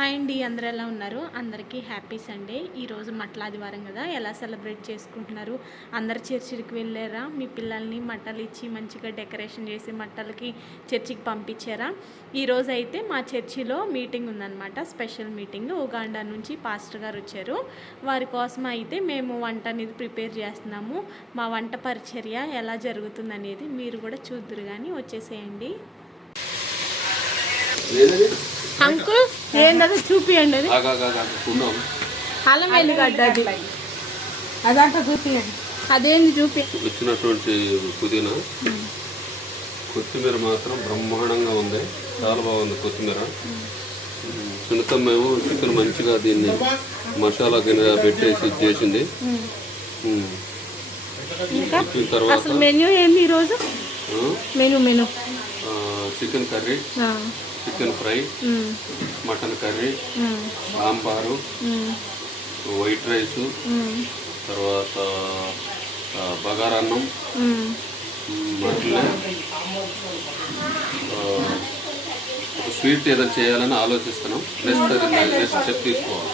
Hi అండి అందరు ఎలా ఉన్నారు? అందరికీ హ్యాపీ సండే. ఈరోజు మట్ల ఆదివారం కదా ఎలా సెలబ్రేట్ చేసుకుంటున్నారు? అందరు చర్చికి వెళ్ళారా? మీ పిల్లల్ని మట్టలు ఇచ్చి మంచిగా డెకరేషన్ చేసి మట్టలకి చర్చికి పంపించారా? ఈరోజు అయితే మా చర్చిలో మీటింగ్ ఉందన్నమాట. Special meeting. ఉగాండా నుంచి పాస్టర్ గారు వచ్చారు. వారి కోసం అయితే మేము వంట అనేది ప్రిపేర్ చేస్తున్నాము. మా వంట పరిచర్య ఎలా జరుగుతుందనేది మీరు కూడా చూద్దరు కానీ వచ్చేసేయండి. అంకుల్ ఏంటది చూపియండి అది. అల్లం వెల్లిగడ్డ అది. అదంతా చూపించండి అదేంది చూపి? వచ్చినటువంటి పుదీనా. కొత్తిమీర మాత్రం బ్రహ్మాండంగా ఉంది. చాలా బాగుంది కొత్తిమీర. సునీతం మేము చికెన్ మంచిగా దీన్ని మసాలా గిన్నె పెట్టేసి చేసింది. తర్వాత మెన్యూ ఏంది ఈరోజు menu menu. Chicken curry chicken fry mutton curry sambar white rice తర్వాత బగారన్నం మటన్ ఒక స్వీట్ ఏదైనా చేయాలని ఆలోచిస్తున్నాం. నెక్స్ట్ అది నెక్స్ట్ స్టెప్ తీసుకోవాలి.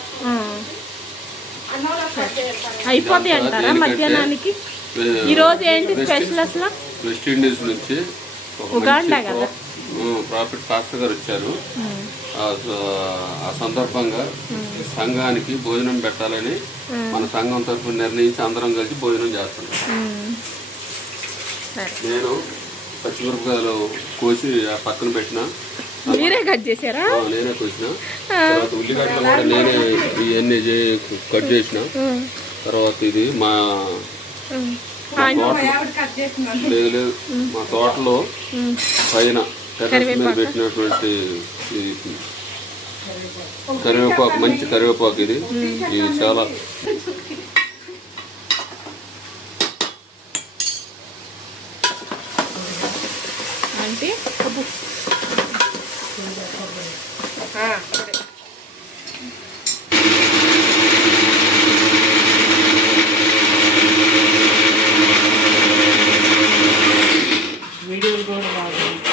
అయిపోతాయి అంటారా మధ్యాహ్నానికి? ఈరోజు ఏంటి స్పెషల్ అసలు? వెస్ట్ ఇండీస్ నుంచి ఒక మంచి ప్రాఫిట్ పాస్టర్ గారు వచ్చారు. ఆ సందర్భంగా సంఘానికి భోజనం పెట్టాలని మన సంఘం తరఫున నిర్ణయించి అందరం కలిసి భోజనం చేస్తున్నాం. నేను పచ్చిమిరపకాయలు కోసి ఆ పక్కన పెట్టిన. మీరే కట్ చేశారా? ఆ, నేనే కోసిన. తర్వాత ఉల్లిగడ్డలు కూడా నేనే ఇవన్నీ కట్ చేసిన. తర్వాత ఇది మా లేదు లేదు. మా తోటలో పైన టెర్రస్ మీద పెట్టినటువంటి ఇది కరివేపాకు. మంచి కరివేపాకు ఇది. ఇది చాలా అంటే వీడియోలు కూడా బాగుంది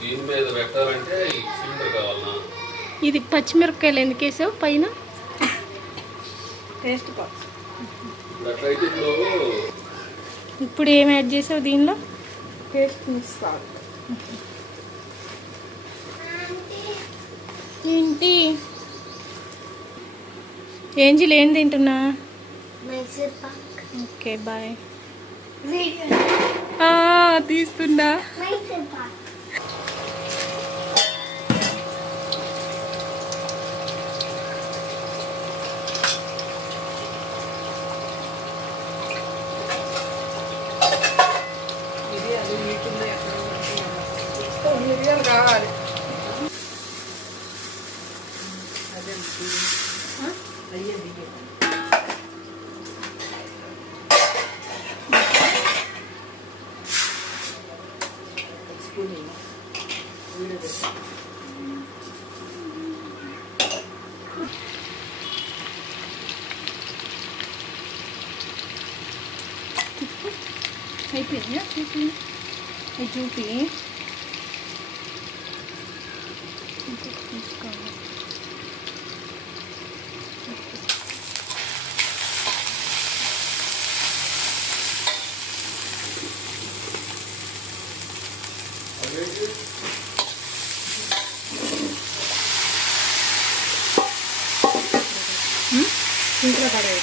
దీని మీద పెట్టాలంటే సిలిండర్ ఇది పచ్చిమిరపకాయలు ఎందుకు వేసావు పైన? టేస్ట్ బాక్స్ అట్లయితే ఇప్పుడు ఇప్పుడు ఏం యాడ్ చేసావు దీనిలో? టేస్ట్ సాల్ట్ ఏంటి? ఏంజిల్ ఏం తింటున్నా? Okay bye. తీస్తున్నా ఇది అది వీటిల్లో ఎక్కడ మిరియాలు కావాలి అదే అయ్యే బియ్యం స్పూన్ ఇవ్వు. వీడియో పెట్టు. అయిపోయిందా చూపి ఇది చూపి ఇంకొకటి తీసుకోవాలి అదేంటి? సింక్లో పడేది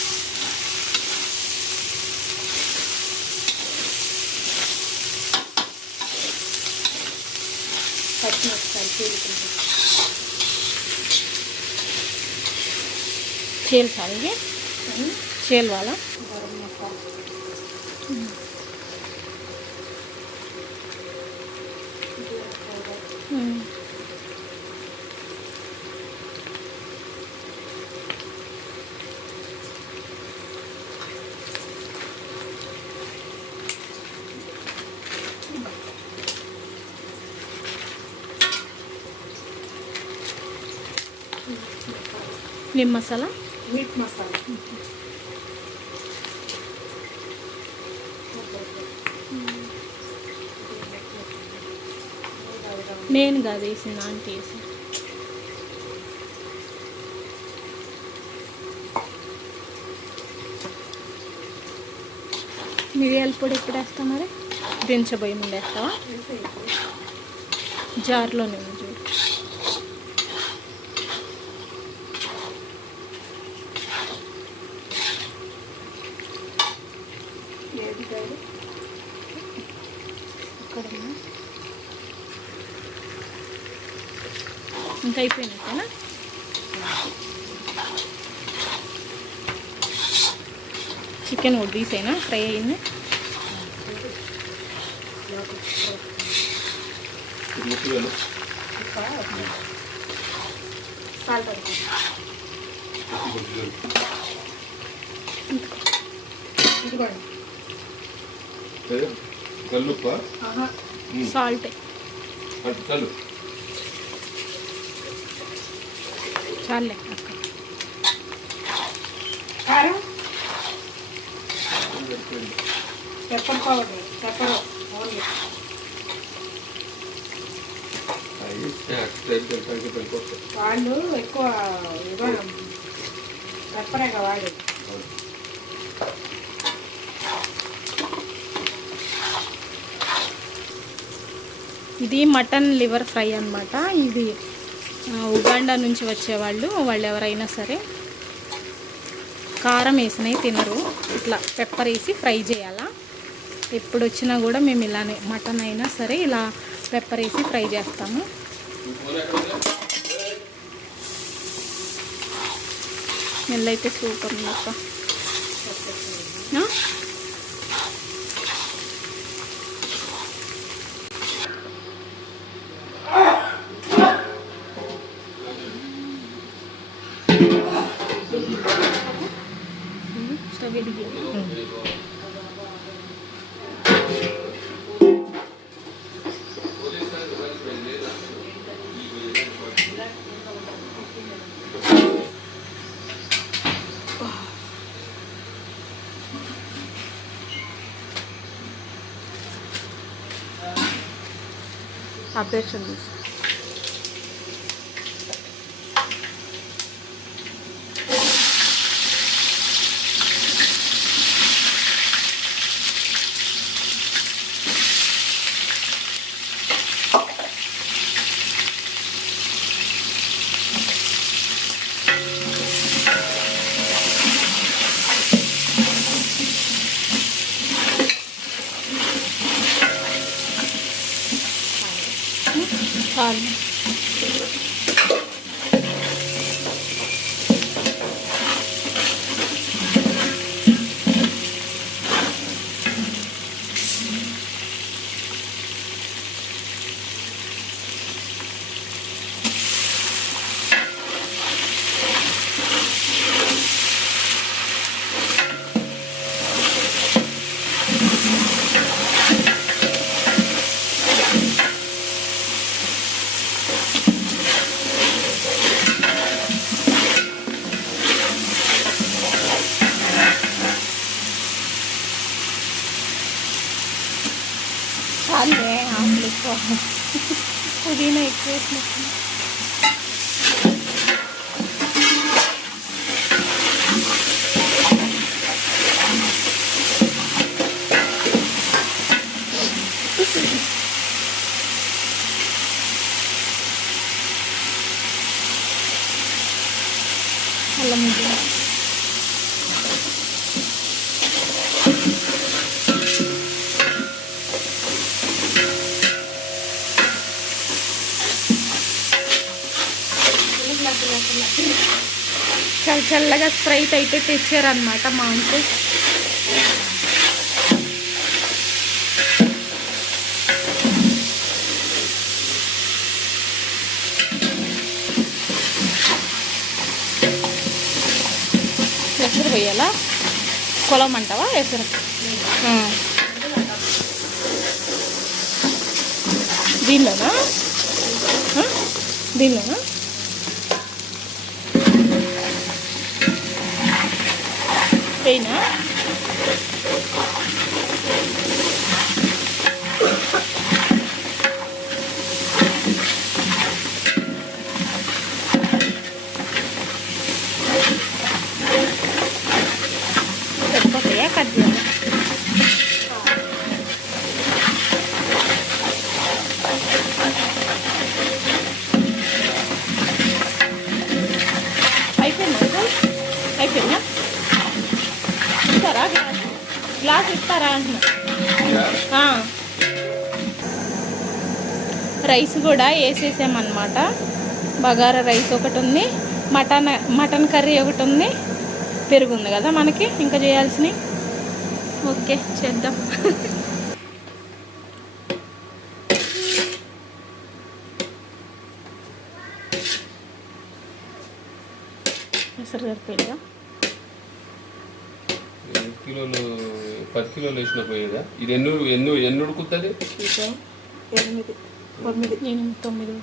దీనిలో ఒకసారి పచ్చిమిరపకాయలు చీలికలు చీల్చాలి నిమ్మ మసాలా మీట్ మసాలా నేను కాదు వేసింది ఆంటీ వేసి. మిరియాల పొడి ఎప్పుడు వేస్తావు మరి? దించబోయి ముందు వేస్తావా? జార్లోనే ఉంది చూడు ఏది కాదు ఇక్కడ ఉందా? ఇంకా అయిపోయినట్టేనా? చికెన్ కూడా తీసేనా? ఫ్రై అయింది? సాల్ట్. చాలే. అక్క కారం? పెప్పర్ పౌడర్ పెప్పర్ ఓన్లీ వాళ్ళు ఎక్కువ ఇవ్వడం పెప్పరేగా వాడేది ఇది మటన్ లివర్ ఫ్రై అన్నమాట. ఇది ఉగాండా నుంచి వచ్చేవాళ్ళు వాళ్ళు ఎవరైనా సరే కారం వేసినవి తినరు. ఇట్లా పెప్పర్ వేసి ఫ్రై చేయాలా? ఎప్పుడు వచ్చినా కూడా మేము ఇలానే మటన్ అయినా సరే ఇలా పెప్పర్ వేసి ఫ్రై చేస్తాము. స్మెల్ అయితే సూపర్ ఉంది అక్క ఆ? స్టవ్ వెలిగి అబ్జెక్షన్ সার తెల్లగా స్ప్రైట్ అయితే తెచ్చారనమాట మా అంకుల్. ఎసరు పోయాలా? కులం అంటావా? ఎసరు. దీనిలోనా? దీనిలోనా? feio, não? Né? గ్లాస్ ఇస్తారా అంటున్నా. ఆ. రైస్ కూడా వేసేసామన్నమాట. బగారా రైస్ ఒకటి ఉంది. మటన్ మటన్ కర్రీ ఒకటి ఉంది. పెరుగు ఉంది కదా మనకి ఇంకా చేయాల్సినవి. ఓకే చేద్దాం. సరిపోయిందా? ఎన్ని కిలోలు పది కిలోలు వేసిన పోయేదా? ఇది ఎన్ని ఎన్ని ఎన్ని ఉడుకుతుంది తొమ్మిది.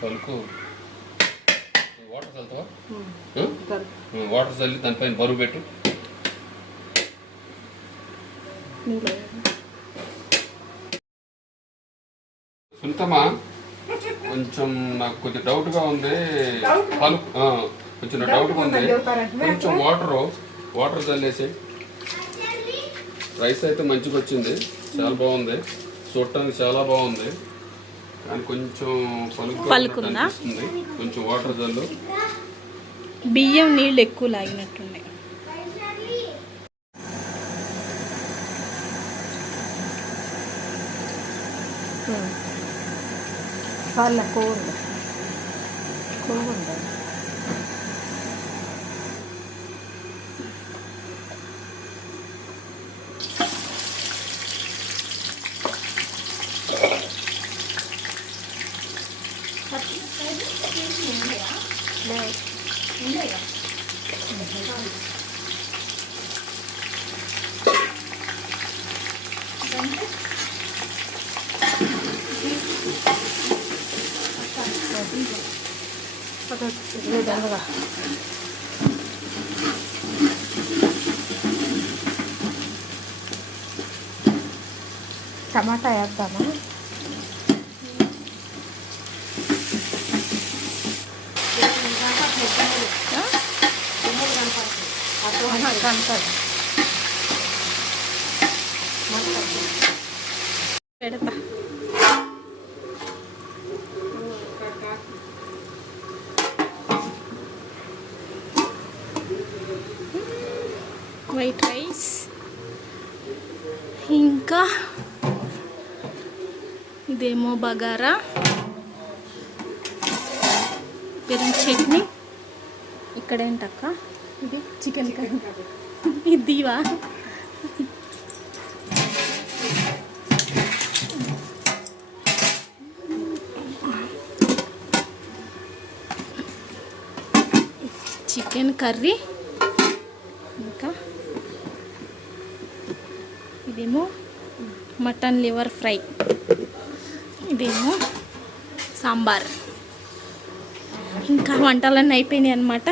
పలుకు. వాటర్ చల్లుతావా? వాటర్ చల్లి దానిపైన బరువు పెట్టు. సునీతమ్మా కొంచెం నాకు కొద్దిగా డౌట్గా ఉంది. పలుకు ఆ, కొంచెం డౌట్గా ఉంది. కొంచెం వాటర్ వాటర్ చల్లేసి. రైస్ అయితే మంచిగా వచ్చింది చాలా బాగుంది. చూడటానికి చాలా బాగుంది. కానీ కొంచెం పలుకు? అనిపిస్తుంది. కొంచెం వాటర్ చల్లు. బియ్యం నీళ్ళు ఎక్కువ లాగినట్టున్నాయి వాళ్ళ కోళ్ళు కొవ్వు ఉండదు విధంగా టమాటా వేద్దామా కనపడు పెడతా. White rice. ఇంకా ఇదేమో బగారా. పెరుగు చట్నీ. ఇక్కడ ఏంటక్క ఇది చికెన్ కర్రీ. ఇదివా చికెన్ కర్రీ. ఇంకా ఇదేమో మటన్ లివర్ ఫ్రై. ఇదేమో సాంబార్. ఇంకా వంటలన్నీ అయిపోయినాయి అనమాట